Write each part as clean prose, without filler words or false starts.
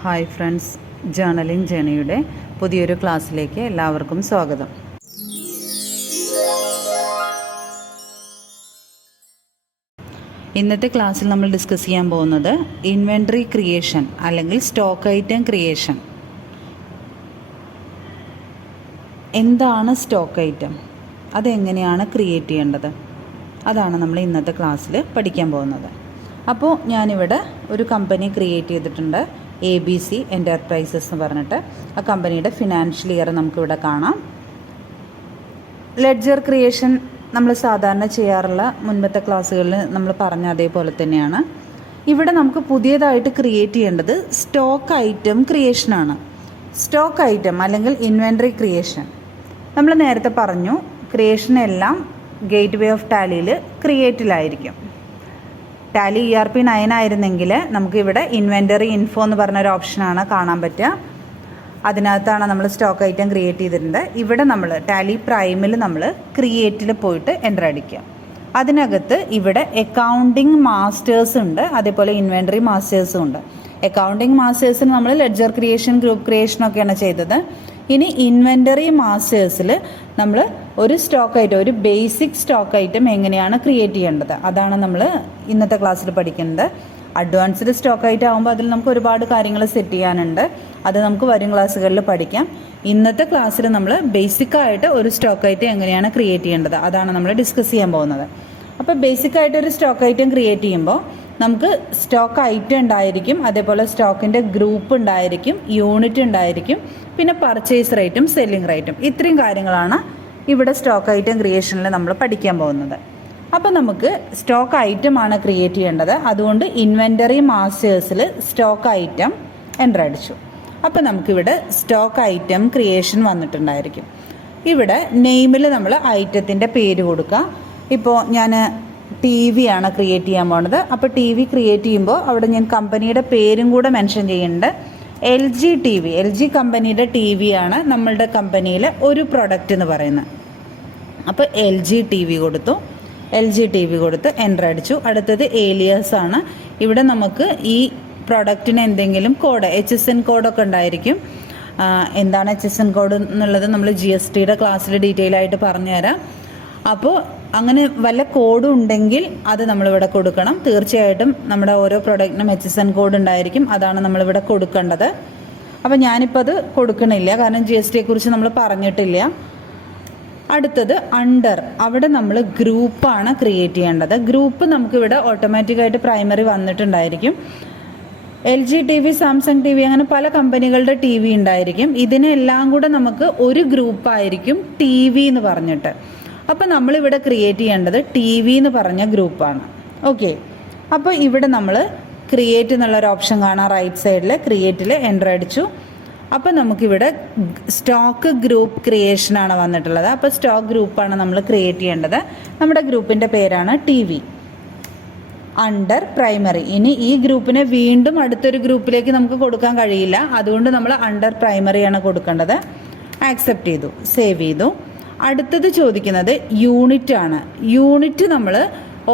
Hi friends, journaling ജേണിയുടെ പുതിയൊരു ക്ലാസ്സിലേക്ക് എല്ലാവർക്കും സ്വാഗതം. ഇന്നത്തെ ക്ലാസ്സിൽ നമ്മൾ ഡിസ്കസ് ചെയ്യാൻ പോകുന്നത് ഇൻവെൻറ്ററി ക്രിയേഷൻ അല്ലെങ്കിൽ സ്റ്റോക്ക് ഐറ്റം ക്രിയേഷൻ. എന്താണ് സ്റ്റോക്ക് ഐറ്റം, അതെങ്ങനെയാണ് ക്രിയേറ്റ് ചെയ്യേണ്ടത്, അതാണ് നമ്മൾ ഇന്നത്തെ ക്ലാസ്സിൽ പഠിക്കാൻ പോകുന്നത്. അപ്പോൾ ഞാനിവിടെ ഒരു കമ്പനി ക്രിയേറ്റ് ചെയ്തിട്ടുണ്ട്, ABC എൻ്റർപ്രൈസസ് എന്ന് പറഞ്ഞിട്ട്. ആ കമ്പനിയുടെ ഫിനാൻഷ്യൽ ഇയർ നമുക്കിവിടെ കാണാം. ലെഡ്ജർ ക്രിയേഷൻ നമ്മൾ സാധാരണ ചെയ്യാറുള്ള മുൻപത്തെ ക്ലാസ്സുകളിൽ നമ്മൾ പറഞ്ഞ അതേപോലെ തന്നെയാണ്. ഇവിടെ നമുക്ക് പുതിയതായിട്ട് ക്രിയേറ്റ് ചെയ്യേണ്ടത് സ്റ്റോക്ക് ഐറ്റം ക്രിയേഷനാണ്. സ്റ്റോക്ക് ഐറ്റം അല്ലെങ്കിൽ ഇൻവെൻറ്ററി ക്രിയേഷൻ നമ്മൾ നേരത്തെ പറഞ്ഞു, ക്രിയേഷനെല്ലാം ഗേറ്റ് വേ ഓഫ് ടാലിയിൽ ക്രിയേറ്റിലായിരിക്കും. ടാലി ERP 9 ആയിരുന്നെങ്കിൽ നമുക്കിവിടെ ഇൻവെൻറ്ററി ഇൻഫോ എന്ന് പറഞ്ഞൊരു ഓപ്ഷനാണ് കാണാൻ പറ്റുക. അതിനകത്താണ് നമ്മൾ സ്റ്റോക്ക് ഐറ്റം ക്രിയേറ്റ് ചെയ്തിട്ടുണ്ട്. ഇവിടെ നമ്മൾ ടാലി പ്രൈമിൽ നമ്മൾ ക്രിയേറ്റിൽ പോയിട്ട് എൻ്റർ അടിക്കുക. അതിനകത്ത് ഇവിടെ അക്കൗണ്ടിങ് മാസ്റ്റേഴ്സ് ഉണ്ട്, അതേപോലെ ഇൻവെൻറ്ററി മാസ്റ്റേഴ്സും ഉണ്ട്. അക്കൗണ്ടിങ് മാസ്റ്റേഴ്സിന് നമ്മൾ ലെഡ്ജർ ക്രിയേഷൻ, ഗ്രൂപ്പ് ക്രിയേഷനൊക്കെയാണ് ചെയ്തത്. ഇനി ഇൻവെൻറ്ററി മാസ്റ്റേഴ്സിൽ നമ്മൾ ഒരു സ്റ്റോക്ക് ഐറ്റം, ഒരു ബേസിക് സ്റ്റോക്ക് ഐറ്റം എങ്ങനെയാണ് ക്രിയേറ്റ് ചെയ്യേണ്ടത്, അതാണ് നമ്മൾ ഇന്നത്തെ ക്ലാസ്സിൽ പഠിക്കുന്നത്. അഡ്വാൻസ്ഡ് സ്റ്റോക്ക് ഐറ്റം ആകുമ്പോൾ അതിൽ നമുക്ക് ഒരുപാട് കാര്യങ്ങൾ സെറ്റ് ചെയ്യാനുണ്ട്. അത് നമുക്ക് വരും ക്ലാസ്സുകളിൽ പഠിക്കാം. ഇന്നത്തെ ക്ലാസ്സിൽ നമ്മൾ ബേസിക്കായിട്ട് ഒരു സ്റ്റോക്ക് ഐറ്റം എങ്ങനെയാണ് ക്രിയേറ്റ് ചെയ്യേണ്ടത്, അതാണ് നമ്മൾ ഡിസ്കസ് ചെയ്യാൻ പോകുന്നത്. അപ്പോൾ ബേസിക്കായിട്ട് ഒരു സ്റ്റോക്ക് ഐറ്റം ക്രിയേറ്റ് ചെയ്യുമ്പോൾ നമുക്ക് സ്റ്റോക്ക് ഐറ്റം ഉണ്ടായിരിക്കും, അതേപോലെ സ്റ്റോക്കിൻ്റെ ഗ്രൂപ്പ് ഉണ്ടായിരിക്കും, യൂണിറ്റ് ഉണ്ടായിരിക്കും, പിന്നെ പർച്ചേസ് റേറ്റും സെല്ലിംഗ് റേറ്റും. ഇത്രയും കാര്യങ്ങളാണ് ഇവിടെ സ്റ്റോക്ക് ഐറ്റം ക്രിയേഷനിൽ നമ്മൾ പഠിക്കാൻ പോകുന്നത്. അപ്പോൾ നമുക്ക് സ്റ്റോക്ക് ഐറ്റമാണ് ക്രിയേറ്റ് ചെയ്യേണ്ടത്. അതുകൊണ്ട് ഇൻവെൻറ്ററി മാസ്റ്റേഴ്സിൽ സ്റ്റോക്ക് ഐറ്റം എൻ്റർ അടിച്ചു. അപ്പോൾ നമുക്കിവിടെ സ്റ്റോക്ക് ഐറ്റം ക്രിയേഷൻ വന്നിട്ടുണ്ടായിരിക്കും. ഇവിടെ നെയിമിൽ നമ്മൾ ഐറ്റത്തിൻ്റെ പേര് കൊടുക്കുക. ഇപ്പോൾ ഞാൻ TV ആണ് ക്രിയേറ്റ് ചെയ്യാൻ പോകുന്നത്. അപ്പോൾ TV ക്രിയേറ്റ് ചെയ്യുമ്പോൾ അവിടെ ഞാൻ കമ്പനിയുടെ പേരും കൂടെ മെൻഷൻ ചെയ്യുന്നുണ്ട്. LG TV, LG കമ്പനിയുടെ TV ആണ് നമ്മളുടെ കമ്പനിയിൽ ഒരു പ്രൊഡക്റ്റ് എന്ന് പറയുന്നത്. അപ്പോൾ LG TV കൊടുത്തു, LG TV കൊടുത്ത് എൻ്റർ അടിച്ചു. അടുത്തത് ഏലിയസ് ആണ്. ഇവിടെ നമുക്ക് ഈ പ്രൊഡക്റ്റിന് എന്തെങ്കിലും കോഡ്, HSN കോഡൊക്കെ ഉണ്ടായിരിക്കും. എന്താണ് HSN കോഡ് എന്നുള്ളത് നമ്മൾ GSTയുടെ ക്ലാസ്സിൽ ഡീറ്റെയിൽ ആയിട്ട് പറഞ്ഞുതരാം. അപ്പോൾ അങ്ങനെ വല്ല കോഡും ഉണ്ടെങ്കിൽ അത് നമ്മളിവിടെ കൊടുക്കണം. തീർച്ചയായിട്ടും നമ്മുടെ ഓരോ പ്രൊഡക്റ്റിനും HSN കോഡ് ഉണ്ടായിരിക്കും, അതാണ് നമ്മളിവിടെ കൊടുക്കേണ്ടത്. അപ്പോൾ ഞാനിപ്പോൾ അത് കൊടുക്കണില്ല, കാരണം GSTയെക്കുറിച്ച് നമ്മൾ പറഞ്ഞിട്ടില്ല. അടുത്തത് അണ്ടർ, അവിടെ നമ്മൾ ഗ്രൂപ്പാണ് ക്രിയേറ്റ് ചെയ്യേണ്ടത്. ഗ്രൂപ്പ് നമുക്കിവിടെ ഓട്ടോമാറ്റിക്കായിട്ട് പ്രൈമറി വന്നിട്ടുണ്ടായിരിക്കും. LG TV, സാംസങ് TV, അങ്ങനെ പല കമ്പനികളുടെ TV ഉണ്ടായിരിക്കും. ഇതിനെല്ലാം കൂടെ നമുക്ക് ഒരു ഗ്രൂപ്പായിരിക്കും TV എന്ന് പറഞ്ഞിട്ട്. അപ്പോൾ നമ്മളിവിടെ ക്രിയേറ്റ് ചെയ്യേണ്ടത് TV എന്ന് പറഞ്ഞ ഗ്രൂപ്പാണ്. ഓക്കെ, അപ്പോൾ ഇവിടെ നമ്മൾ ക്രിയേറ്റ് എന്നുള്ളൊരു ഓപ്ഷൻ കാണാം റൈറ്റ് സൈഡിൽ. ക്രിയേറ്റിൽ എൻ്റർ അടിച്ചു. അപ്പോൾ നമുക്കിവിടെ സ്റ്റോക്ക് ഗ്രൂപ്പ് ക്രിയേഷനാണ് വന്നിട്ടുള്ളത്. അപ്പോൾ സ്റ്റോക്ക് ഗ്രൂപ്പാണ് നമ്മൾ ക്രിയേറ്റ് ചെയ്യേണ്ടത്. നമ്മുടെ ഗ്രൂപ്പിൻ്റെ പേരാണ് TV അണ്ടർ പ്രൈമറി. ഇനി ഈ ഗ്രൂപ്പിനെ വീണ്ടും അടുത്തൊരു ഗ്രൂപ്പിലേക്ക് നമുക്ക് കൊടുക്കാൻ കഴിയില്ല, അതുകൊണ്ട് നമ്മൾ അണ്ടർ പ്രൈമറിയാണ് കൊടുക്കേണ്ടത്. ആക്സെപ്റ്റ് ചെയ്തു, സേവ് ചെയ്തു. അടുത്തത് ചോദിക്കുന്നത് യൂണിറ്റ് ആണ്. യൂണിറ്റ് നമ്മൾ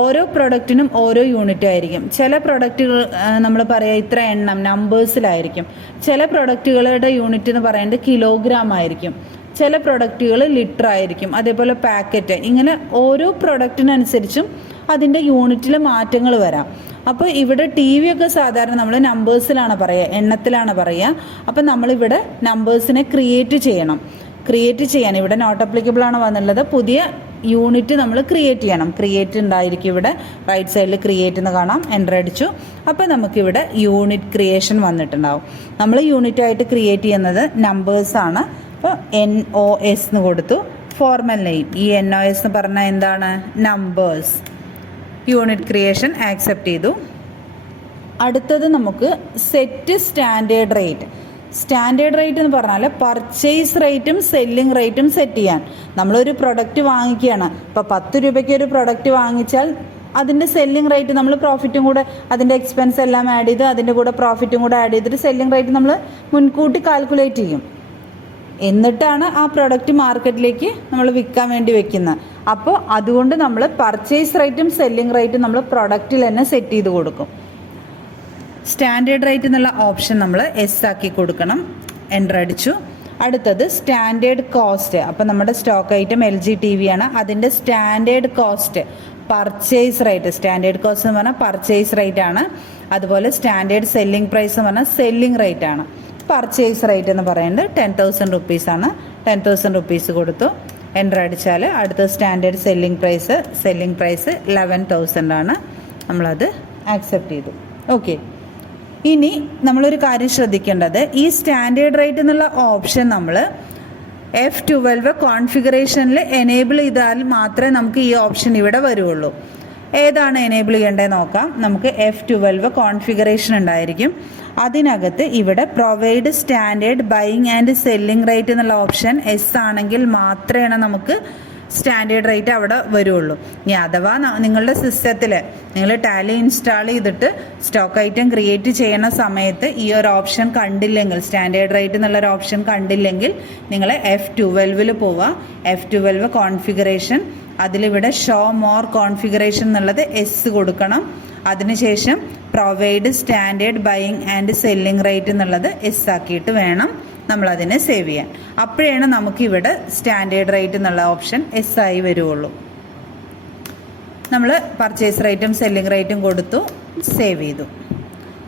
ഓരോ പ്രൊഡക്റ്റിനും ഓരോ യൂണിറ്റ് ആയിരിക്കും. ചില പ്രൊഡക്റ്റുകൾ നമ്മൾ പറയുക ഇത്ര എണ്ണം നമ്പേഴ്സിലായിരിക്കും. ചില പ്രൊഡക്റ്റുകളുടെ യൂണിറ്റ് എന്ന് പറയുന്നത് കിലോഗ്രാം ആയിരിക്കും. ചില പ്രൊഡക്റ്റുകൾ ലിറ്റർ ആയിരിക്കും, അതേപോലെ പാക്കറ്റ്. ഇങ്ങനെ ഓരോ പ്രൊഡക്റ്റിനനുസരിച്ചും അതിൻ്റെ യൂണിറ്റിൽ മാറ്റങ്ങൾ വരാം. അപ്പോൾ ഇവിടെ TV ഒക്കെ സാധാരണ നമ്മൾ നമ്പേഴ്സിലാണ് പറയുക, എണ്ണത്തിലാണ് പറയുക. അപ്പോൾ നമ്മളിവിടെ നമ്പേഴ്സിനെ ക്രിയേറ്റ് ചെയ്യണം. ക്രിയേറ്റ് ചെയ്യാൻ ഇവിടെ നോട്ട് അപ്ലിക്കബിൾ ആണ് വന്നുള്ളത്. പുതിയ യൂണിറ്റ് നമ്മൾ ക്രിയേറ്റ് ചെയ്യണം. ക്രിയേറ്റ് ഉണ്ടായിരിക്കും ഇവിടെ റൈറ്റ് സൈഡിൽ ക്രിയേറ്റ് എന്ന് കാണാം. എൻ്റർ അടിച്ചു. അപ്പോൾ നമുക്കിവിടെ യൂണിറ്റ് ക്രിയേഷൻ വന്നിട്ടുണ്ടാവും. നമ്മൾ യൂണിറ്റായിട്ട് ക്രിയേറ്റ് ചെയ്യുന്നത് നമ്പേഴ്സാണ്. അപ്പോൾ NOS എന്ന് കൊടുത്തു. ഫോർമൽ നെയിം, ഈ NOS എന്ന് പറഞ്ഞാൽ എന്താണ്? നമ്പേഴ്സ്. യൂണിറ്റ് ക്രിയേഷൻ ആക്സെപ്റ്റ് ചെയ്തു. അടുത്തത് നമുക്ക് set standard rate. Standard rate എന്ന് പറഞ്ഞാൽ പർച്ചേസ് റേറ്റും സെല്ലിംഗ് റേറ്റും സെറ്റ് ചെയ്യാൻ. നമ്മളൊരു പ്രൊഡക്റ്റ് വാങ്ങിക്കുകയാണ്. ഇപ്പോൾ 10 രൂപയ്ക്ക് ഒരു പ്രൊഡക്റ്റ് വാങ്ങിച്ചാൽ അതിൻ്റെ സെല്ലിംഗ് റേറ്റ് നമ്മൾ പ്രോഫിറ്റും കൂടെ, അതിൻ്റെ എക്സ്പെൻസ് എല്ലാം ആഡ് ചെയ്ത് അതിൻ്റെ കൂടെ പ്രോഫിറ്റും കൂടെ ആഡ് ചെയ്തിട്ട് സെല്ലിംഗ് റേറ്റ് നമ്മൾ മുൻകൂട്ടി കാൽക്കുലേറ്റ് ചെയ്യും. എന്നിട്ടാണ് ആ പ്രൊഡക്റ്റ് മാർക്കറ്റിലേക്ക് നമ്മൾ വിൽക്കാൻ വേണ്ടി വെക്കുന്നത്. അപ്പോൾ അതുകൊണ്ട് നമ്മൾ പർച്ചേസ് റേറ്റും സെല്ലിംഗ് റേറ്റും നമ്മൾ പ്രൊഡക്റ്റിൽ തന്നെ സെറ്റ് ചെയ്ത് കൊടുക്കും. സ്റ്റാൻഡേർഡ് റേറ്റ് എന്നുള്ള ഓപ്ഷൻ നമ്മൾ എസ് ആക്കി കൊടുക്കണം. എൻ്റർ അടിച്ചു. അടുത്തത് സ്റ്റാൻഡേർഡ് കോസ്റ്റ്. അപ്പോൾ നമ്മുടെ സ്റ്റോക്ക് ഐറ്റം LG TV ആണ്. അതിൻ്റെ standard cost purchase rate, standard cost എന്ന് പറഞ്ഞാൽ പർച്ചേസ് റേറ്റ് ആണ്. അതുപോലെ സ്റ്റാൻഡേർഡ് സെല്ലിംഗ് പ്രൈസ് എന്ന് പറഞ്ഞാൽ സെല്ലിംഗ് റേറ്റ് ആണ്. പർച്ചേസ് റേറ്റ് എന്ന് പറയുന്നത് 10,000 rupees ആണ്. 10,000 rupees കൊടുത്തു. എൻ്റർ അടിച്ചാൽ അടുത്ത സ്റ്റാൻഡേർഡ് സെല്ലിംഗ് പ്രൈസ് 11,000 ആണ്. നമ്മളത് ആക്സെപ്റ്റ് ചെയ്തു. ഓക്കെ. ഇനി നമ്മളൊരു കാര്യം ശ്രദ്ധിക്കേണ്ടത്, ഈ സ്റ്റാൻഡേർഡ് റേറ്റ് എന്നുള്ള ഓപ്ഷൻ നമ്മൾ F12 കോൺഫിഗറേഷനിൽ എനേബിൾ ചെയ്താൽ മാത്രമേ നമുക്ക് ഈ ഓപ്ഷൻ ഇവിടെ വരുള്ളൂ. ഏതാണ് എനേബിൾ ചെയ്യേണ്ടത് നോക്കാം. നമുക്ക് F12 കോൺഫിഗറേഷൻ ഉണ്ടായിരിക്കും. അതിനകത്ത് ഇവിടെ provide standard buying and selling rate എന്നുള്ള ഓപ്ഷൻ എസ് ആണെങ്കിൽ മാത്രമേ നമുക്ക് സ്റ്റാൻഡേർഡ് റേറ്റ് അവിടെ വരുള്ളൂ. ഇനി അഥവാ നിങ്ങളുടെ സിസ്റ്റത്തിൽ നിങ്ങൾ ടാലി ഇൻസ്റ്റാൾ ചെയ്തിട്ട് സ്റ്റോക്ക് ഐറ്റം ക്രിയേറ്റ് ചെയ്യുന്ന സമയത്ത് ഈ ഒരു ഓപ്ഷൻ കണ്ടില്ലെങ്കിൽ, സ്റ്റാൻഡേർഡ് റേറ്റ് എന്നുള്ളൊരു ഓപ്ഷൻ കണ്ടില്ലെങ്കിൽ നിങ്ങൾ F12 പോവുക. F12 കോൺഫിഗറേഷൻ, അതിലിവിടെ ഷോ മോർ കോൺഫിഗറേഷൻ എന്നുള്ളത് എസ് കൊടുക്കണം. അതിനുശേഷം provide standard buying and selling rate എന്നുള്ളത് എസ് ആക്കിയിട്ട് വേണം നമ്മളതിനെ സേവ് ചെയ്യാൻ. അപ്പോഴാണ് നമുക്കിവിടെ സ്റ്റാൻഡേർഡ് റേറ്റ് എന്നുള്ള ഓപ്ഷൻ എസ് ആയി വരുള്ളൂ. നമ്മൾ പർച്ചേസ് റേറ്റും സെല്ലിംഗ് റേറ്റും കൊടുത്തു, സേവ് ചെയ്തു.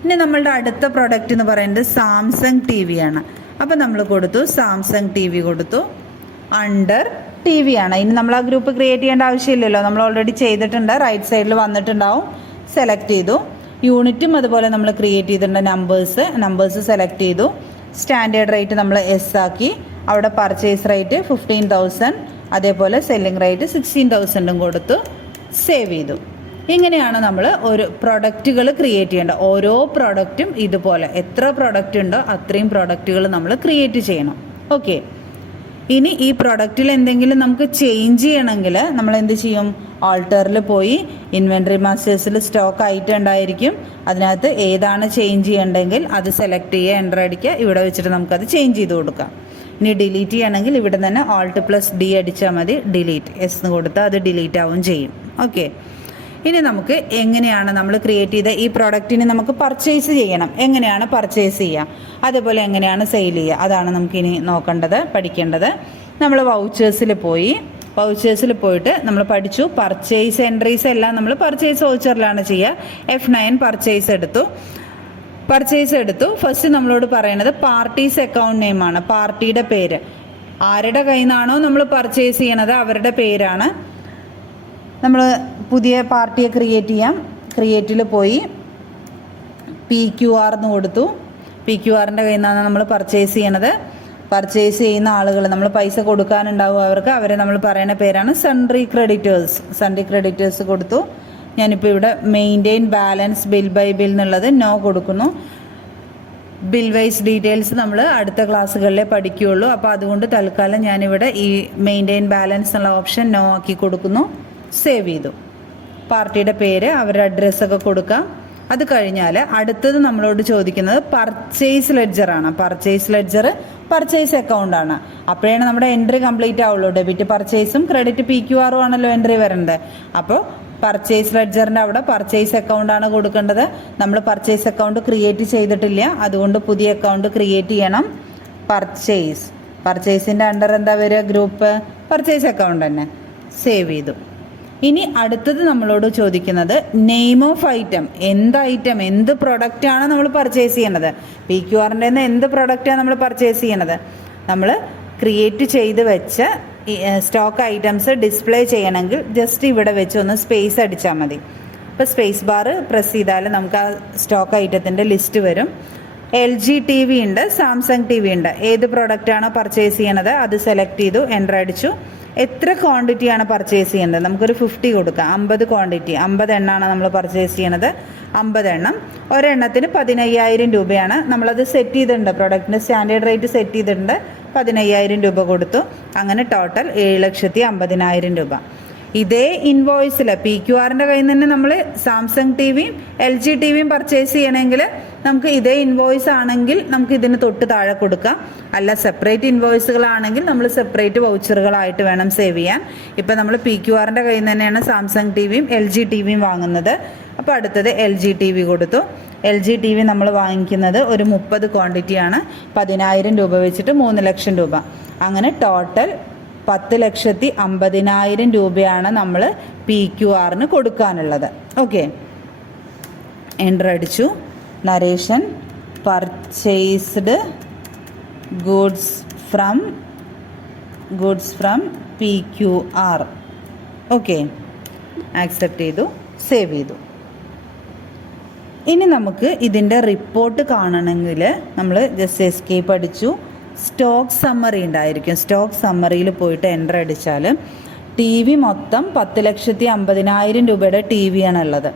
ഇനി നമ്മളുടെ അടുത്ത പ്രൊഡക്റ്റ് എന്ന് പറയുന്നത് സാംസങ് TV ആണ്. അപ്പോൾ നമ്മൾ കൊടുത്തു, സാംസങ് TV കൊടുത്തു. അണ്ടർ TV ആണ്. ഇനി നമ്മൾ ആ ഗ്രൂപ്പ് ക്രിയേറ്റ് ചെയ്യേണ്ട ആവശ്യമില്ലല്ലോ, നമ്മൾ ഓൾറെഡി ചെയ്തിട്ടുണ്ട്. റൈറ്റ് സൈഡിൽ വന്നിട്ടുണ്ടാവും. സെലക്ട് ചെയ്തു. യൂണിറ്റും അതുപോലെ നമ്മൾ ക്രിയേറ്റ് ചെയ്തിട്ടുണ്ട്. നമ്പേഴ്സ് സെലക്ട് ചെയ്തു. സ്റ്റാൻഡേർഡ് റേറ്റ് നമ്മൾ എസ് ആക്കി. അവിടെ പർച്ചേസ് റേറ്റ് 15,000, അതേപോലെ സെല്ലിംഗ് റേറ്റ് 16,000 കൊടുത്തു, സേവ് ചെയ്തു. ഇങ്ങനെയാണ് നമ്മൾ ഒരു പ്രൊഡക്റ്റുകൾ ക്രിയേറ്റ് ചെയ്യേണ്ടത്. ഓരോ പ്രൊഡക്റ്റും ഇതുപോലെ എത്ര പ്രൊഡക്റ്റ് ഉണ്ടോ അത്രയും പ്രൊഡക്റ്റുകൾ നമ്മൾ ക്രിയേറ്റ് ചെയ്യണം. ഓക്കെ. ഇനി ഈ പ്രൊഡക്റ്റിൽ എന്തെങ്കിലും നമുക്ക് ചേഞ്ച് ചെയ്യണമെങ്കിൽ നമ്മൾ എന്ത് ചെയ്യും? ആൾട്ടറിൽ പോയി ഇൻവെൻട്രി മാസ്റ്റേഴ്സിൽ സ്റ്റോക്ക് ഐറ്റം ഉണ്ടായിരിക്കും. അതിനകത്ത് ഏതാണ് ചേഞ്ച് ചെയ്യേണ്ടതെങ്കിൽ അത് സെലക്ട് ചെയ്യുക, എൻ്റർ അടിക്കുക. ഇവിടെ വെച്ചിട്ട് നമുക്കത് ചേഞ്ച് ചെയ്ത് കൊടുക്കാം. ഇനി ഡിലീറ്റ് ചെയ്യണമെങ്കിൽ ഇവിടെ തന്നെ Alt+D അടിച്ചാൽ മതി. ഡിലീറ്റ് എസ് എന്ന് കൊടുത്താൽ അത് ഡിലീറ്റ് ആവും ചെയ്യും. ഓക്കെ. ഇനി നമുക്ക് എങ്ങനെയാണ് നമ്മൾ ക്രിയേറ്റ് ചെയ്ത ഈ പ്രൊഡക്റ്റിന് നമുക്ക് പർച്ചേസ് ചെയ്യണം, എങ്ങനെയാണ് പർച്ചേസ് ചെയ്യുക, അതേപോലെ എങ്ങനെയാണ് സെയിൽ ചെയ്യുക, അതാണ് നമുക്കിനി നോക്കേണ്ടത്, പഠിക്കേണ്ടത്. നമ്മൾ വൗച്ചേഴ്സിൽ പോയിട്ട് നമ്മൾ പഠിച്ചു. പർച്ചേസ് എൻട്രീസ് എല്ലാം നമ്മൾ പർച്ചേസ് വൗച്ചറിലാണ് ചെയ്യുക. F9 പർച്ചേസ് എടുത്തു. ഫസ്റ്റ് നമ്മളോട് പറയുന്നത് പാർട്ടീസ് അക്കൗണ്ട് നെയിമാണ്, പാർട്ടിയുടെ പേര്. ആരുടെ കയ്യിൽ നിന്നാണോ നമ്മൾ പർച്ചേസ് ചെയ്യണത് അവരുടെ പേരാണ്. നമ്മൾ പുതിയ പാർട്ടിയെ ക്രിയേറ്റ് ചെയ്യാം. ക്രിയേറ്റിൽ പോയി PQR എന്ന് കൊടുത്തു. PQRൻ്റെ കയ്യിൽ നിന്നാണ് നമ്മൾ പർച്ചേസ് ചെയ്യണത്. പർച്ചേസ് ചെയ്യുന്ന ആളുകൾ നമ്മൾ പൈസ കൊടുക്കാനുണ്ടാവും അവരെ നമ്മൾ പറയുന്ന പേരാണ് സൺട്രി ക്രെഡിറ്റേഴ്സ് കൊടുത്തു. ഞാനിപ്പോൾ ഇവിടെ maintain balance bill by bill എന്നുള്ളത് നോ കൊടുക്കുന്നു. ബിൽ വൈസ് ഡീറ്റെയിൽസ് നമ്മൾ അടുത്ത ക്ലാസ്സുകളിലേ പഠിക്കുകയുള്ളൂ. അപ്പോൾ അതുകൊണ്ട് തൽക്കാലം ഞാനിവിടെ ഈ മെയിൻറ്റെയിൻ ബാലൻസ് എന്നുള്ള ഓപ്ഷൻ നോ ആക്കി കൊടുക്കുന്നു. സേവ് ചെയ്തു. പാർട്ടിയുടെ പേര്, അവരുടെ അഡ്രസ്സൊക്കെ കൊടുക്കാം. അത് കഴിഞ്ഞാൽ അടുത്തത് നമ്മളോട് ചോദിക്കുന്നത് പർച്ചേസ് ലെഡ്ജറാണ്. പർച്ചേസ് അക്കൗണ്ട് ആണ്. അപ്പോഴാണ് നമ്മുടെ എൻട്രി കംപ്ലീറ്റ് ആവുള്ളൂ. ഡെബിറ്റ് പർച്ചേസും ക്രെഡിറ്റ് PQR ആണല്ലോ എൻട്രി വരേണ്ടത്. അപ്പോൾ പർച്ചേസ് ലെഡ്ജറിൻ്റെ അവിടെ പർച്ചേസ് അക്കൗണ്ട് ആണ് കൊടുക്കേണ്ടത്. നമ്മൾ പർച്ചേസ് അക്കൗണ്ട് ക്രിയേറ്റ് ചെയ്തിട്ടില്ല, അതുകൊണ്ട് പുതിയ അക്കൗണ്ട് ക്രിയേറ്റ് ചെയ്യണം. പർച്ചേസിൻ്റെ അണ്ടർ എന്താ വരിക? ഗ്രൂപ്പ് പർച്ചേസ് അക്കൗണ്ട് തന്നെ. സേവ് ചെയ്തു. ഇനി അടുത്തത് നമ്മളോട് ചോദിക്കുന്നത് നെയിം ഓഫ് ഐറ്റം. എന്ത് പ്രൊഡക്റ്റാണ് നമ്മൾ പർച്ചേസ് ചെയ്യണത്? PQRൻ്റെ എന്ത് പ്രൊഡക്റ്റാണ് നമ്മൾ പർച്ചേസ് ചെയ്യണത്? നമ്മൾ ക്രിയേറ്റ് ചെയ്ത് വെച്ച സ്റ്റോക്ക് ഐറ്റംസ് ഡിസ്പ്ലേ ചെയ്യണമെങ്കിൽ ജസ്റ്റ് ഇവിടെ വെച്ച് ഒന്ന് സ്പേസ് അടിച്ചാൽ മതി. ഇപ്പോൾ സ്പേസ് ബാർ പ്രസ് ചെയ്താൽ നമുക്ക് ആ സ്റ്റോക്ക് ഐറ്റത്തിൻ്റെ ലിസ്റ്റ് വരും. LG TV ഉണ്ട്, സാംസങ് TV ഉണ്ട്. ഏത് പ്രൊഡക്റ്റാണോ പർച്ചേസ് ചെയ്യണത് അത് സെലക്ട് ചെയ്തു, എൻ്റർ അടിച്ചു. എത്ര ക്വാണ്ടിറ്റിയാണ് പർച്ചേസ് ചെയ്യുന്നത്? നമുക്കൊരു 50 കൊടുക്കാം. 50 ക്വാണ്ടിറ്റി, 50 എണ്ണമാണ് നമ്മൾ പർച്ചേസ് ചെയ്യണത്. 50 എണ്ണം. ഒരെണ്ണത്തിന് 15,000 രൂപയാണ്. നമ്മളത് സെറ്റ് ചെയ്തിട്ടുണ്ട്, പ്രൊഡക്റ്റിൻ്റെ സ്റ്റാൻഡേർഡ് റേറ്റ് സെറ്റ് ചെയ്തിട്ടുണ്ട്. 15,000 രൂപ കൊടുത്തു. അങ്ങനെ ടോട്ടൽ 7,50,000 രൂപ. ഇതേ ഇൻവോയ്സിൽ PQRൻ്റെ കയ്യിൽ നിന്ന് തന്നെ നമ്മൾ സാംസങ് TVയും LG TVയും പർച്ചേസ് ചെയ്യണമെങ്കിൽ നമുക്ക് ഇതേ ഇൻവോയ്സ് ആണെങ്കിൽ നമുക്ക് ഇതിന് തൊട്ട് താഴെ കൊടുക്കാം. അല്ല സെപ്പറേറ്റ് ഇൻവോയ്സുകളാണെങ്കിൽ നമ്മൾ സെപ്പറേറ്റ് വൗച്ചറുകളായിട്ട് വേണം സേവ് ചെയ്യാൻ. ഇപ്പം നമ്മൾ PQRൻ്റെ കയ്യിൽ നിന്ന് തന്നെയാണ് സാംസങ് TVയും LG TVയും വാങ്ങുന്നത്. അപ്പോൾ അടുത്തത് LG TV കൊടുത്തു. LG TV നമ്മൾ വാങ്ങിക്കുന്നത് ഒരു 30 ക്വാണ്ടിറ്റിയാണ്. 10,000 രൂപ വെച്ചിട്ട് 3 ലക്ഷം രൂപ. അങ്ങനെ ടോട്ടൽ 10,50,000 രൂപയാണ് നമ്മൾ PQRന് കൊടുക്കാനുള്ളത്. ഓക്കെ, എൻ്റർ അടിച്ചു. Narration purchased goods from PQR. Okay, accept ചെയ്തു, സേവ് ചെയ്തു. ഇനി നമുക്ക് ഇതിൻ്റെ റിപ്പോർട്ട് കാണണമെങ്കിൽ നമ്മൾ ജസ്റ്റ് എസ്കേപ്പ് അടിച്ചു. സ്റ്റോക്ക് സമ്മറി ഉണ്ടായിരിക്കും. സ്റ്റോക്ക് സമ്മറിയിൽ പോയിട്ട് എൻ്റർ അടിച്ചാൽ TV മൊത്തം 10,50,000 രൂപയുടെ TV ആണുള്ളത്.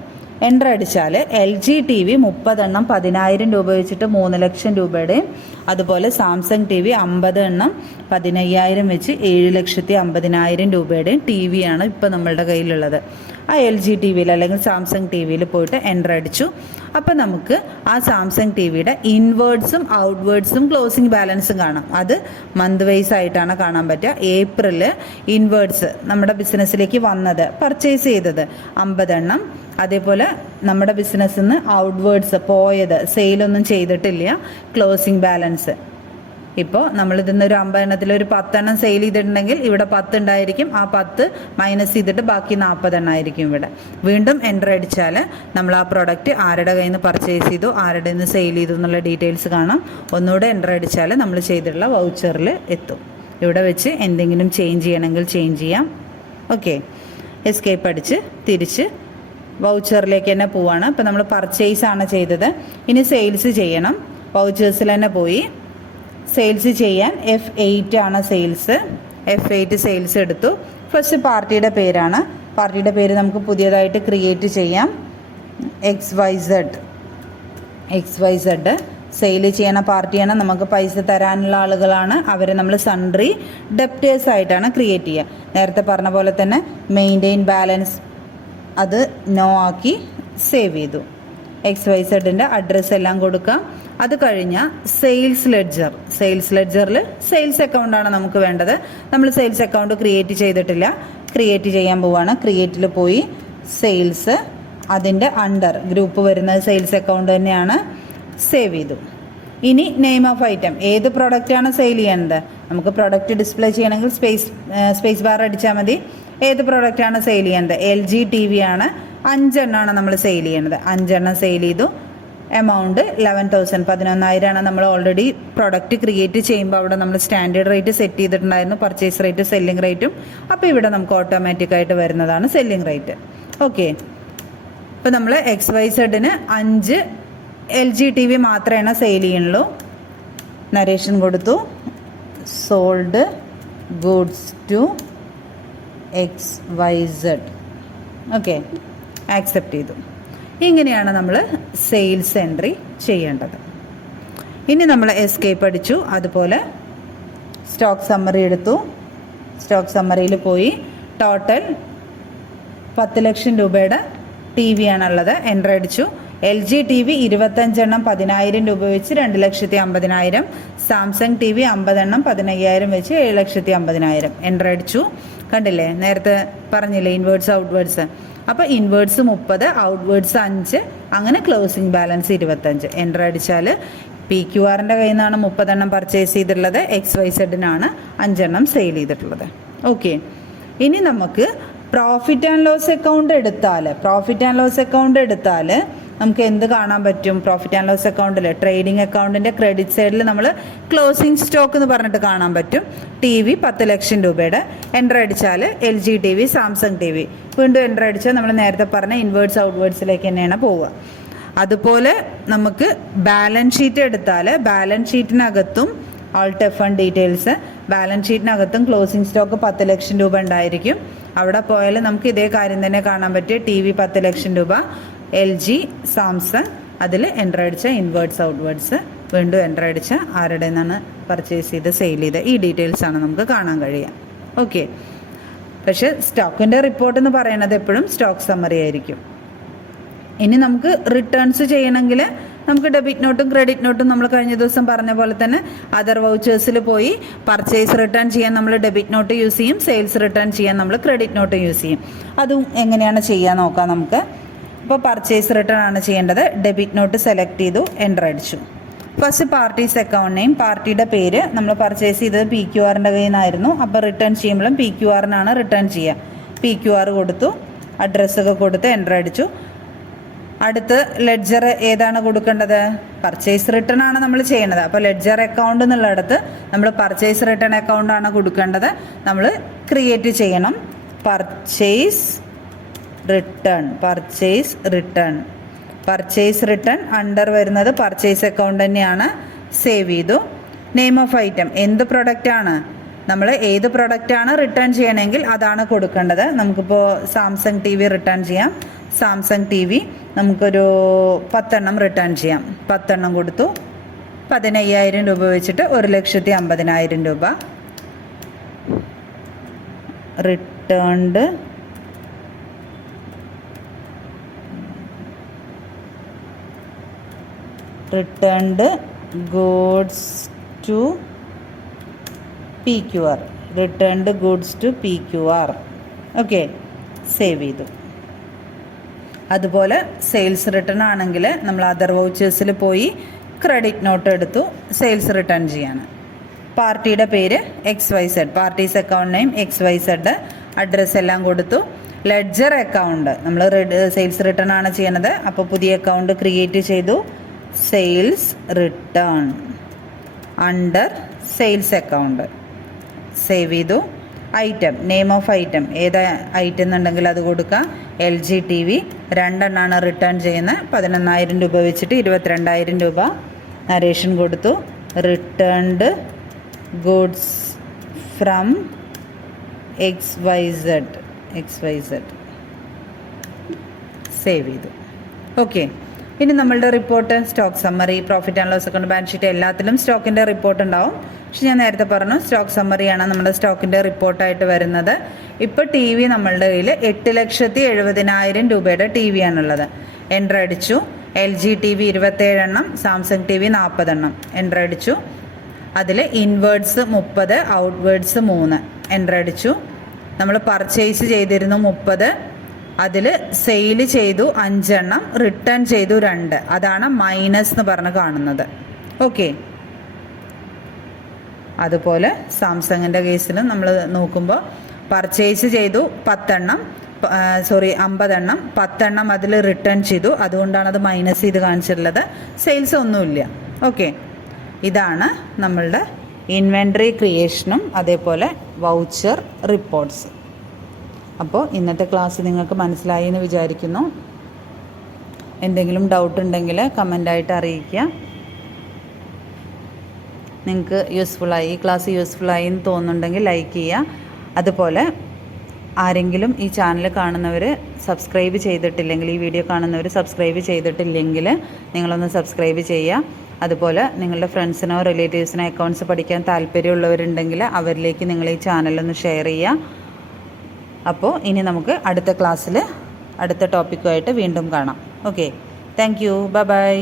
എൻ്റർ അടിച്ചാൽ LG TV 30 എണ്ണം 10,000 രൂപ വെച്ചിട്ട് 3 ലക്ഷം രൂപയുടെയും, അതുപോലെ സാംസങ് TV 50 എണ്ണം 15,000 വെച്ച് 7,50,000 രൂപയുടെയും TV ആണ് ഇപ്പോൾ നമ്മളുടെ കയ്യിലുള്ളത്. ആ LG TVയിൽ അല്ലെങ്കിൽ സാംസങ് TVയിൽ പോയിട്ട് എൻ്റർ അടിച്ചു. അപ്പോൾ നമുക്ക് ആ സാംസങ് TVയുടെ ഇൻവേർഡ്സും ഔട്ട്വേർഡ്സും ക്ലോസിംഗ് ബാലൻസും കാണാം. അത് മന്ത് വൈസ് ആയിട്ടാണ് കാണാൻ പറ്റുക. ഏപ്രിൽ ഇൻവേർഡ്സ് നമ്മുടെ ബിസിനസ്സിലേക്ക് വന്നത്, പർച്ചേസ് ചെയ്തത് 50 എണ്ണം. അതേപോലെ നമ്മുടെ ബിസിനസ്സിൽ നിന്ന് ഔട്ട്വേർഡ്സ് പോയത്, സെയിലൊന്നും ചെയ്തിട്ടില്ല, ക്ലോസിംഗ് ബാലൻസ്. ഇപ്പോൾ നമ്മളിതിന്ന് ഒരു 50 എണ്ണത്തിൽ ഒരു 10 എണ്ണം സെയിൽ ചെയ്തിട്ടുണ്ടെങ്കിൽ ഇവിടെ 10 ഉണ്ടായിരിക്കും. ആ 10 മൈനസ് ചെയ്തിട്ട് ബാക്കി 40 എണ്ണം ആയിരിക്കും ഇവിടെ. വീണ്ടും എൻ്റർ അടിച്ചാൽ നമ്മൾ ആ പ്രൊഡക്റ്റ് ആരുടെ കയ്യിൽ നിന്ന് പർച്ചേസ് ചെയ്തു, ആരുടെ നിന്ന് സെയിൽ ചെയ്തു എന്നുള്ള ഡീറ്റെയിൽസ് കാണാം. ഒന്നുകൂടെ എൻ്റർ അടിച്ചാൽ നമ്മൾ ചെയ്തിട്ടുള്ള വൗച്ചറിൽ എത്തും. ഇവിടെ വെച്ച് എന്തെങ്കിലും ചേഞ്ച് ചെയ്യണമെങ്കിൽ ചേഞ്ച് ചെയ്യാം. ഓക്കെ, എസ്കേപ്പ് അടിച്ച് തിരിച്ച് വൗച്ചറിലേക്ക് തന്നെ പോവാണ്. അപ്പോൾ നമ്മൾ പർച്ചേസ് ആണ് ചെയ്തത്. ഇനി സെയിൽസ് ചെയ്യണം. വൗച്ചേഴ്സിൽ തന്നെ പോയി സെയിൽസ് ചെയ്യാൻ F8 ആണ് സെയിൽസ്. F8 സെയിൽസ് എടുത്തു. ഫസ്റ്റ് പാർട്ടിയുടെ പേരാണ്. പാർട്ടിയുടെ പേര് നമുക്ക് പുതിയതായിട്ട് ക്രിയേറ്റ് ചെയ്യാം. XYZ സെയിൽ ചെയ്യണ പാർട്ടിയാണ്. നമുക്ക് പൈസ തരാനുള്ള ആളുകളാണ്. അവരെ നമ്മൾ സൺട്രി ഡെപ്റ്റേഴ്സ് ആയിട്ടാണ് ക്രിയേറ്റ് ചെയ്യുക. നേരത്തെ പറഞ്ഞ പോലെ തന്നെ മെയിൻറ്റെയിൻ ബാലൻസ് അത് നോ ആക്കി സേവ് ചെയ്തു. XYZൻ്റെ അഡ്രസ്സ് എല്ലാം കൊടുക്കാം. അത് കഴിഞ്ഞാൽ സെയിൽസ് ലെഡ്ജറിൽ സെയിൽസ് അക്കൗണ്ടാണ് നമുക്ക് വേണ്ടത്. നമ്മൾ സെയിൽസ് അക്കൗണ്ട് ക്രിയേറ്റ് ചെയ്തിട്ടില്ല, ക്രിയേറ്റ് ചെയ്യാൻ പോവാണ്. ക്രിയേറ്റിൽ പോയി സെയിൽസ്, അതിൻ്റെ അണ്ടർ ഗ്രൂപ്പ് വരുന്നത് സെയിൽസ് അക്കൗണ്ട് തന്നെയാണ്. സേവ് ചെയ്തു. ഇനി നെയിം ഓഫ് ഐറ്റം, ഏത് പ്രൊഡക്റ്റാണ് സെയിൽ ചെയ്യേണ്ടത്. നമുക്ക് പ്രൊഡക്റ്റ് ഡിസ്പ്ലേ ചെയ്യണമെങ്കിൽ സ്പേസ് ബാർ അടിച്ചാൽ മതി. ഏത് പ്രൊഡക്റ്റാണ് സെയിൽ ചെയ്യേണ്ടത്. LG TV ആണ്. 5 എണ്ണമാണ് നമ്മൾ സെയിൽ ചെയ്യേണ്ടത്. 5 എണ്ണം സെയിൽ ചെയ്തു. എമൗണ്ട് 11,000, 11,000 നമ്മൾ ഓൾറെഡി പ്രൊഡക്റ്റ് ക്രിയേറ്റ് ചെയ്യുമ്പോൾ അവിടെ നമ്മൾ സ്റ്റാൻഡേർഡ് റേറ്റ് സെറ്റ് ചെയ്തിട്ടുണ്ടായിരുന്നു, പർച്ചേസ് റേറ്റ് സെല്ലിംഗ് റേറ്റും. അപ്പോൾ ഇവിടെ നമുക്ക് ഓട്ടോമാറ്റിക്കായിട്ട് വരുന്നതാണ് സെല്ലിംഗ് റേറ്റ്. ഓക്കെ, ഇപ്പോൾ നമ്മൾ XYZന് 5 LG TV മാത്രമേ സെയിൽ ചെയ്യുന്നുള്ളൂ. നരേഷൻ കൊടുത്തു. Sold goods to XYZ. Okay, accept ചെയ്തു. ഇങ്ങനെയാണ് നമ്മൾ സെയിൽസ് എൻട്രി ചെയ്യേണ്ടത്. ഇനി നമ്മൾ എസ്കേപ്പ് അടിച്ചു. അതുപോലെ സ്റ്റോക്ക് സമ്മറി എടുത്തു. സ്റ്റോക്ക് സമ്മറിയിൽ പോയി ടോട്ടൽ 10 ലക്ഷം രൂപയുടെ TV ആണുള്ളത്. എൻ്റർ അടിച്ചു. LG TV 25 എണ്ണം 10,000 രൂപ വെച്ച് 2,50,000. സാംസങ് TV 50 എണ്ണം 15,000 വെച്ച് 7,50,000. എൻ്റർ അടിച്ചു. കണ്ടില്ലേ, നേരത്തെ പറഞ്ഞില്ലേ ഇൻവേർഡ്സ് ഔട്ട്വേർഡ്സ്. അപ്പോൾ ഇൻവേർഡ്സ് 30, ഔട്ട്വേർഡ്സ് 5, അങ്ങനെ ക്ലോസിംഗ് ബാലൻസ് 25. എൻ്റർ അടിച്ചാൽ PQRൻ്റെ കയ്യിൽ നിന്നാണ് 30 എണ്ണം പർച്ചേസ് ചെയ്തിട്ടുള്ളത്. XYZനാണ് 5 എണ്ണം സെയിൽ ചെയ്തിട്ടുള്ളത്. ഓക്കെ, ഇനി നമുക്ക് പ്രോഫിറ്റ് ആൻഡ് ലോസ് അക്കൗണ്ട് എടുത്താൽ നമുക്ക് എന്ത് കാണാൻ പറ്റും. പ്രോഫിറ്റ് ആൻഡ് ലോസ് അക്കൗണ്ടിൽ ട്രേഡിംഗ് അക്കൗണ്ടിൻ്റെ ക്രെഡിറ്റ് സൈഡിൽ നമ്മൾ ക്ലോസിംഗ് സ്റ്റോക്ക് എന്ന് പറഞ്ഞിട്ട് കാണാൻ പറ്റും. TV 10 ലക്ഷം രൂപയുടെ. എൻ്റർ അടിച്ചാൽ LG TV, സാംസങ് TV. വീണ്ടും എൻ്റർ അടിച്ചാൽ നമ്മൾ നേരത്തെ പറഞ്ഞ ഇൻവേർഡ്സ് ഔട്ട്വേർഡ്സിലേക്ക് തന്നെയാണ് പോവുക. അതുപോലെ നമുക്ക് ബാലൻസ് ഷീറ്റ് എടുത്താൽ ബാലൻസ് ഷീറ്റിനകത്തും Alt F1 ഡീറ്റെയിൽസ്, ബാലൻസ് ഷീറ്റിനകത്തും ക്ലോസിംഗ് സ്റ്റോക്ക് 10 ലക്ഷം രൂപ ഉണ്ടായിരിക്കും. അവിടെ പോയാൽ നമുക്ക് ഇതേ കാര്യം തന്നെ കാണാൻ പറ്റും. TV 10 ലക്ഷം രൂപ, LG, സാംസങ്. അതിൽ എൻ്റർ അടിച്ച ഇൻവേർഡ്സ് ഔട്ട്വേർഡ്സ്, വീണ്ടും എൻ്റർ അടിച്ച ആരുടെ നിന്നാണ് പർച്ചേസ് ചെയ്ത് സെയിൽ ചെയ്ത്, ഈ ഡീറ്റെയിൽസാണ് നമുക്ക് കാണാൻ കഴിയുക. ഓക്കെ, പക്ഷേ സ്റ്റോക്കിൻ്റെ റിപ്പോർട്ട് എന്ന് പറയുന്നത് എപ്പോഴും സ്റ്റോക്ക് സമ്മറി ആയിരിക്കും. ഇനി നമുക്ക് റിട്ടേൺസ് ചെയ്യണമെങ്കിൽ നമുക്ക് ഡെബിറ്റ് നോട്ടും ക്രെഡിറ്റ് നോട്ടും നമ്മൾ കഴിഞ്ഞ ദിവസം പറഞ്ഞ പോലെ തന്നെ അതർ വൗച്ചേഴ്സിൽ പോയി പർച്ചേസ് റിട്ടേൺ ചെയ്യാൻ നമ്മൾ ഡെബിറ്റ് നോട്ട് യൂസ് ചെയ്യും, സെയിൽസ് റിട്ടേൺ ചെയ്യാൻ നമ്മൾ ക്രെഡിറ്റ് നോട്ട് യൂസ് ചെയ്യും. അതും എങ്ങനെയാണ് ചെയ്യാൻ നോക്കാം നമുക്ക്. അപ്പോൾ പർച്ചേസ് റിട്ടേൺ ആണ് ചെയ്യേണ്ടത്. ഡെബിറ്റ് നോട്ട് സെലക്ട് ചെയ്തു, എൻ്റർ അടിച്ചു. ഫസ്റ്റ് പാർട്ടീസ് അക്കൗണ്ട് നെയിം, പാർട്ടിയുടെ പേര്. നമ്മൾ പർച്ചേസ് ചെയ്തത് PQRൻ്റെ കയ്യിൽ നിന്നായിരുന്നു. അപ്പോൾ റിട്ടേൺ ചെയ്യുമ്പോഴും PQRനാണ് റിട്ടേൺ ചെയ്യുക. PQR കൊടുത്തു, അഡ്രസ്സൊക്കെ കൊടുത്ത് എൻ്റർ അടിച്ചു. അടുത്ത് ലെഡ്ജർ ഏതാണ് കൊടുക്കേണ്ടത്? പർച്ചേസ് റിട്ടേൺ ആണ് നമ്മൾ ചെയ്യുന്നത്. അപ്പോൾ ലെഡ്ജർ അക്കൗണ്ട് എന്നുള്ളിടത്ത് നമ്മൾ പർച്ചേസ് റിട്ടേൺ അക്കൗണ്ട് ആണ് കൊടുക്കേണ്ടത്. നമ്മൾ ക്രിയേറ്റ് ചെയ്യണം. പർച്ചേസ് റിട്ടേൺ അണ്ടർ വരുന്നത് പർച്ചേസ് അക്കൗണ്ട് തന്നെയാണ്. സേവ് ചെയ്തു. നെയിം ഓഫ് ഐറ്റം, എന്ത് പ്രൊഡക്റ്റാണ് നമ്മൾ ഏത് പ്രൊഡക്റ്റാണ് റിട്ടേൺ ചെയ്യണമെങ്കിൽ അതാണ് കൊടുക്കേണ്ടത്. നമുക്കിപ്പോൾ സാംസങ് TV റിട്ടേൺ ചെയ്യാം. സാംസങ് TV നമുക്കൊരു 10 എണ്ണം റിട്ടേൺ ചെയ്യാം. 10 എണ്ണം കൊടുത്തു. 15,000 രൂപ വെച്ചിട്ട് 1,50,000 രൂപ. Returned goods to PQR. Okay, save ചെയ്തു. അതുപോലെ സെയിൽസ് റിട്ടേൺ ആണെങ്കിൽ നമ്മൾ അതർ വൗച്ചേഴ്സിൽ പോയി ക്രെഡിറ്റ് നോട്ട് എടുത്തു സെയിൽസ് റിട്ടേൺ ചെയ്യാണ്. പാർട്ടിയുടെ പേര് XYZ, parties account name XYZ, address എല്ലാം കൊടുത്തു. ലെഡ്ജർ അക്കൗണ്ട് നമ്മൾ സെയിൽസ് റിട്ടേൺ ആണ് ചെയ്യണത്. അപ്പോൾ പുതിയ അക്കൗണ്ട് ക്രിയേറ്റ് ചെയ്തു. Sales return under sales account. Save ചെയ്തു. ഐറ്റം, നെയിം ഓഫ് ഐറ്റം, ഏത് ഐറ്റം എന്നുണ്ടെങ്കിൽ അത് കൊടുക്കുക. LG TV 2 എണ്ണമാണ് റിട്ടേൺ ചെയ്യുന്നത്. 11,000 രൂപ വെച്ചിട്ട് 22,000 രൂപ. നരേഷൻ കൊടുത്തു. Returned goods from XYZ. Save ചെയ്തു. ഓക്കെ, ഇനി നമ്മളുടെ report stock summary, profit and loss account, balance sheet എല്ലാത്തിലും സ്റ്റോക്കിൻ്റെ റിപ്പോർട്ട് ഉണ്ടാവും. പക്ഷെ ഞാൻ നേരത്തെ പറഞ്ഞു സ്റ്റോക്ക് സമ്മറിയാണ് നമ്മുടെ സ്റ്റോക്കിൻ്റെ റിപ്പോർട്ടായിട്ട് വരുന്നത്. ഇപ്പോൾ TV നമ്മളുടെ കയ്യിൽ 8,70,70,000 രൂപയുടെ TV ആണുള്ളത്. എൻ്റർ അടിച്ചു. LG TV 27 എണ്ണം, സാംസങ് TV 40 എണ്ണം. എൻ്റർ അടിച്ചു. അതിൽ ഇൻവേർഡ്സ് 30, ഔട്ട്വേർഡ്സ് 3. എൻ്റർ അടിച്ചു. നമ്മൾ പർച്ചേസ് ചെയ്തിരുന്നു 30, അതിൽ സെയിൽ ചെയ്തു 5 എണ്ണം, റിട്ടേൺ ചെയ്തു 2. അതാണ് മൈനസ് എന്ന് പറഞ്ഞ് കാണുന്നത്. ഓക്കെ, അതുപോലെ സാംസങ്ങിൻ്റെ കേസിലും നമ്മൾ നോക്കുമ്പോൾ പർച്ചേസ് ചെയ്തു 50 എണ്ണം, 10 എണ്ണം അതിൽ റിട്ടേൺ ചെയ്തു. അതുകൊണ്ടാണ് അത് മൈനസ് ചെയ്ത് കാണിച്ചിട്ടുള്ളത്. സെയിൽസ് ഒന്നുമില്ല. ഓക്കെ, ഇതാണ് നമ്മളുടെ ഇൻവെൻട്രി ക്രിയേഷനും അതേപോലെ വൗച്ചർ റിപ്പോർട്ട്സ്. അപ്പോൾ ഇന്നത്തെ ക്ലാസ് നിങ്ങൾക്ക് മനസ്സിലായി എന്ന് വിചാരിക്കുന്നു. എന്തെങ്കിലും ഡൗട്ട് ഉണ്ടെങ്കിൽ കമൻ്റായിട്ട് അറിയിക്കുക. നിങ്ങൾക്ക് ഈ ക്ലാസ് യൂസ്ഫുള്ളായി എന്ന് തോന്നുന്നുണ്ടെങ്കിൽ ലൈക്ക് ചെയ്യുക. അതുപോലെ ആരെങ്കിലും ഈ ചാനൽ കാണുന്നവർ സബ്സ്ക്രൈബ് ചെയ്തിട്ടില്ലെങ്കിൽ, ഈ വീഡിയോ കാണുന്നവർ സബ്സ്ക്രൈബ് ചെയ്തിട്ടില്ലെങ്കിൽ നിങ്ങളൊന്ന് സബ്സ്ക്രൈബ് ചെയ്യുക. അതുപോലെ നിങ്ങളുടെ ഫ്രണ്ട്സിനോ റിലേറ്റീവ്സിനോ അക്കൗണ്ട്സ് പഠിക്കാൻ താല്പര്യമുള്ളവരുണ്ടെങ്കിൽ അവരിലേക്ക് നിങ്ങൾ ഈ ചാനലൊന്ന് ഷെയർ ചെയ്യുക. അപ്പോൾ ഇനി നമുക്ക് അടുത്ത ക്ലാസ്സിൽ അടുത്ത ടോപ്പിക്കുമായിട്ട് വീണ്ടും കാണാം. Okay, thank you, by.